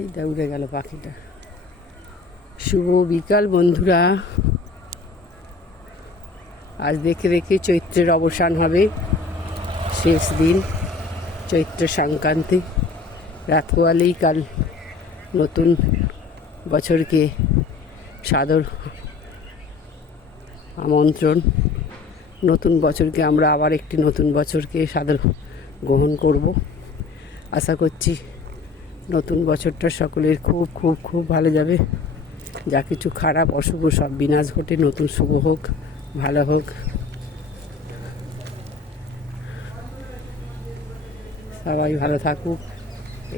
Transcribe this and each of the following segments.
এইটা উড়ে গেল পাখিটা। শুভ বিকাল বন্ধুরা। আজ দেখে দেখে চৈত্রের অবসান হবে, শেষ দিন চৈত্র সংক্রান্তি। রাত পোয়ালেই কাল নতুন বছরকে সাদর আমন্ত্রণ। নতুন বছরকে আমরা আবার একটি নতুন বছরকে সাদর গ্রহণ করব। আশা করছি নতুন বছরটা সকলের খুব খুব খুব ভালো যাবে। যা কিছু খারাপ অশুভ সব বিনাশ ঘটে, নতুন শুভ হোক, ভালো হোক। সবাই ভালো থাকুক,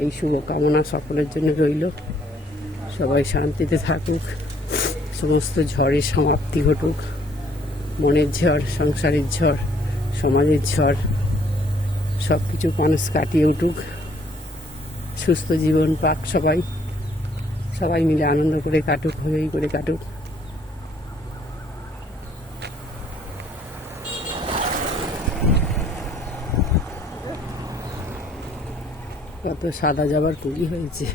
এই শুভকামনা সকলের জন্য রইল। সবাই শান্তিতে থাকুক, সমস্ত ঝড়ের সমাপ্তি ঘটুক। মনের ঝড়, সংসারের ঝড়, সমাজের ঝড়, সব কিছু মানুষ কাটিয়ে উঠুক, সুস্থ জীবন পাক। সবাই মিলে আনন্দ করে কাটুক, হই করে কাটুক। কত সাদা যাবার কুলি হয়েছে।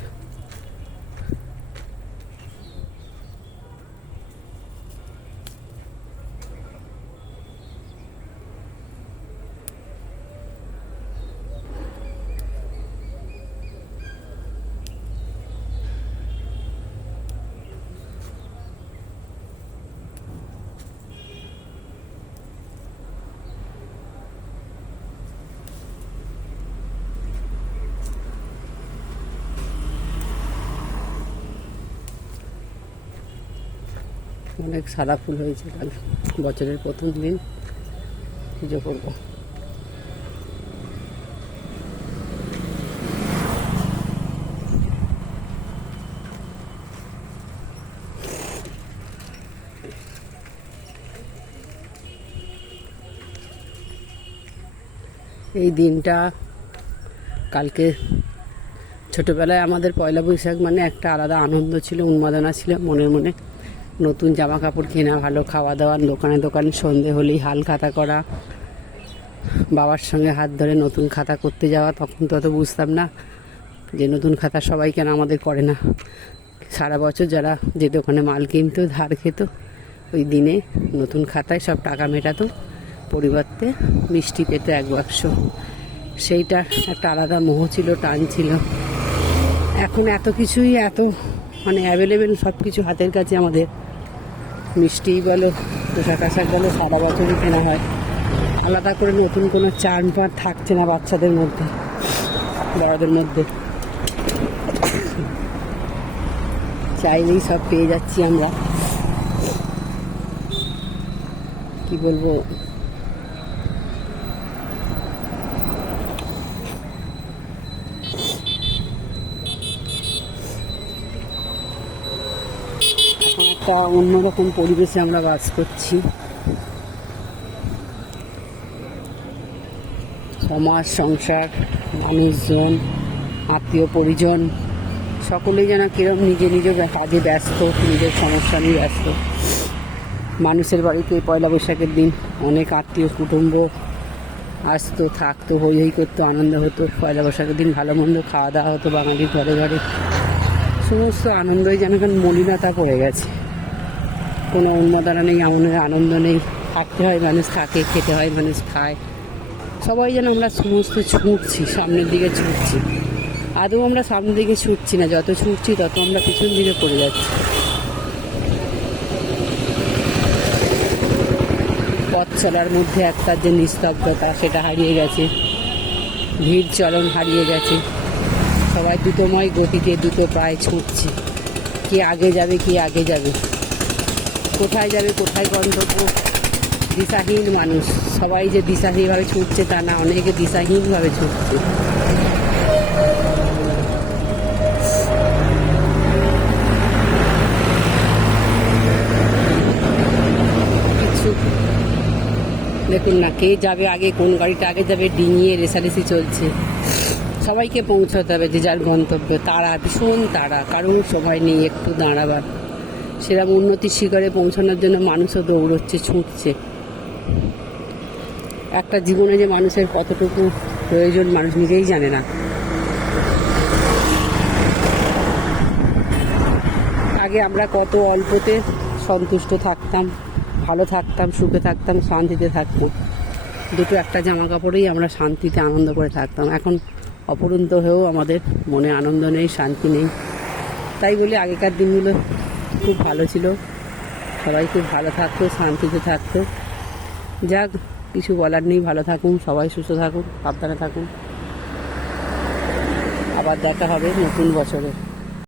অনেক সাদা ফুল হয়েছে। কাল বছরের প্রথম দিন পুজো করব। এই দিনটা কালকে ছোটোবেলায় আমাদের পয়লা বৈশাখ মানে একটা আলাদা আনন্দ ছিল, উন্মাদনা ছিল মনের মনে। নতুন জামা কাপড় কেনা, ভালো খাওয়া দাওয়া, দোকানে দোকানে সন্ধে হলেই হাল খাতা করা, বাবার সঙ্গে হাত ধরে নতুন খাতা করতে যাওয়া। তখন তো অত বুঝতাম না যে নতুন খাতা সবাই কেন আমাদের করে না। সারা বছর যারা যে দোকানে মাল কিনতো, ধার খেত, ওই দিনে নতুন খাতায় সব টাকা মেটাতো, পরিবর্তে মিষ্টি পেত এক বাক্স। সেইটার একটা আলাদা মোহ ছিল, টান ছিল। এখন এত কিছুই এত মানে অ্যাভেলেবেল সব কিছু হাতের কাছে আমাদের। মিষ্টি বলো, পোশাক আশাক বলো, সারা বছরই কেনা হয়। আলাদা করে নতুন কোনো চান পান থাকছে না বাচ্চাদের মধ্যে, বড়দের মধ্যে। চাইলেই সব পেয়ে যাচ্ছি আমরা। কি বলবো, একটা অন্যরকম পরিবেশে আমরা বাস করছি। সমাজ, সংসার, মানুষজন, আত্মীয় পরিজন সকলেই যেন কিরম নিজের কাজে ব্যস্ত, নিজের সমস্যা নিয়ে ব্যস্ত। মানুষের বাড়িতে পয়লা বৈশাখের দিন অনেক আত্মীয় কুটুম্ব আসতো, থাকতো, হই হই করতো, আনন্দ হতো। পয়লা বৈশাখের দিন ভালো মন্দ খাওয়া দাওয়া হতো বাঙালির ঘরে ঘরে। সমস্ত আনন্দই যেন এখন মলিনতা পড়ে গেছে। কোনো উন্মাদনা নেই, এমন আনন্দ নেই। থাকতে হয় মানুষ থাকে, খেতে হয় মানুষ খায়। সবাই যেন আমরা সমস্ত ছুটছি, সামনের দিকে ছুটছি। আদৌ আমরা সামনের দিকে ছুটছি না, যত ছুটছি তত আমরা পিছন দিকে পড়ে যাচ্ছি। পথ চলার মধ্যে একটা যে নিস্তব্ধতা, সেটা হারিয়ে গেছে। ভিড় চলন হারিয়ে গেছে। সবাই দ্রুতময় গতিতে দ্রুত পায়ে ছুটছে। কে আগে যাবে, কে আগে যাবে, কোথায় যাবে, কোথায় গন্তব্য, দিশাহীন মানুষ। সবাই যে দিশাহীনভাবে ছুটছে তা না, অনেকে দিশাহীনভাবে ছুটছে। কিছু দেখুন না, কে যাবে আগে, কোন গাড়িটা আগে যাবে, ডিঙিয়ে রেসারেসি চলছে। সবাইকে পৌঁছাতে হবে যে যার গন্তব্যে। তারা ভীষণ তারা, কারণ সময় নেই একটু দাঁড়াবার। সেরকম উন্নতির শিখরে পৌঁছানোর জন্য মানুষও দৌড়চ্ছে, ছুটছে। একটা জীবনে যে মানুষের কতটুকু প্রয়োজন মানুষ নিজেই জানে না। আগে আমরা কত অল্পতে সন্তুষ্ট থাকতাম, ভালো থাকতাম, সুখে থাকতাম, শান্তিতে থাকতাম। দুটো একটা জামা কাপড়েই আমরা শান্তিতে আনন্দ করে থাকতাম। এখন অপরন্ত হয়েও আমাদের মনে আনন্দ নেই, শান্তি নেই। তাই বলি আগেকার দিনগুলো খুব ভালো ছিল, সবাই খুব ভালো থাকতো, শান্তিতে থাকতো। যাক, কিছু বলার নেই, ভালো থাকুন, সবাই সুস্থ থাকুন, সাবধানে থাকুন। আবার দেখা হবে নতুন বছরে।